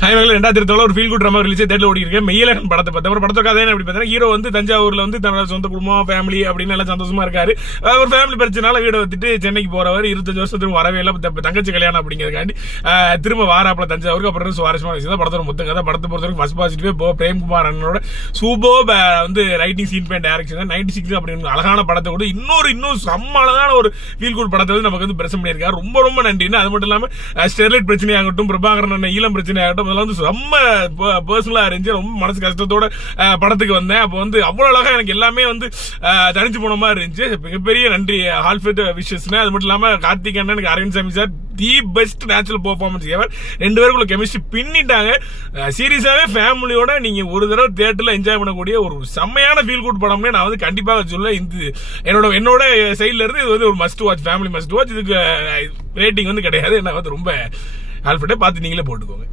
2007 ஒரு feel good drama release தேட்டர்ல ஓடி இருக்கேன். மெய்யழகன் படத்தை பார்த்தேன். ஒரு படத்தோட கதை எப்படி பார்த்தா, ஹீரோ வந்து தஞ்சாவூர்ல வந்து தன்னோட சொந்த குடும்பம் ஃபேமிலி அப்படின்னு எல்லாம் சந்தோஷமா இருக்காரு. ஒரு ஃபேமிலி பிரச்சனால வீடை வந்துட்டு சென்னைக்கு போறவர் 25 வருஷத்துக்கு வரவே இல்லை. தங்கச்சி கல்யாணம் அப்படிங்கிறதுக்காண்டி திரும்ப வாராப்புல தஞ்சாவூருக்கு. அப்புறம் சுவாரஸ்யமான விஷயம் தான் படத்தோட மொத்த கதை. படத்தை பொறுத்தவரைக்கும் ஃபர்ஸ்ட் பாசிட்டிவே பிரேம்குமார் அண்ணனோட சூப்பர் வந்து ரைட்டிங் சீன் பேண்ட் டைரக்ஷன் 96 அப்படின்னு அழகான படத்தை கூட இன்னும் செம்ம அழகான ஒரு ஃபீல் குட் படத்தை வந்து நமக்கு வந்து பிரசன்ட் பண்ணியிருக்காரு. ரொம்ப ரொம்ப நன்றின்னு. அது மட்டும் இல்லாம ஸ்டெர்லைட் பிரச்சனையாகட்டும், பிரபாகரன் ஈழம் பிரச்சனையாகட்டும், அதெல்லாம் வந்து செம்ம பர்சனலா இருந்துச்சு. ரொம்ப மனசு கஷ்டத்தோட படத்துக்கு வந்தேன். அப்போ வந்து அவ்வளவு அழகா எனக்கு எல்லாமே வந்து தனிச்சு போன மாதிரி இருந்துச்சு. மிகப்பெரிய நன்றி ஹால்ஃபெட் விஷஸ்னு. அது மட்டும் இல்லாம கார்த்திக் அண்ணன், Arvind Swamy sir the best natural performance ever. 2 பேருக்குள்ள கெமிஸ்ட்ரி பின்னிட்டாங்க. சீரியஸாவே ஃபேமிலியோட நீங்க ஒரு தடவை தியேட்டர்ல என்ஜாய் பண்ணக்கூடிய ஒரு செம்மையான ஃபீல் குட் படம்னு நான் வந்து கண்டிப்பாக சொல்ல. என்னோட சைட்ல இருந்து இது வந்து ஒரு must watch, family must watch. இதுக்கு ரேட்டிங் வந்து கிடையாது. என்ன வந்து ரொம்ப ஹால்ஃபெட்டே பார்த்து நீங்களே போட்டுக்கோங்க.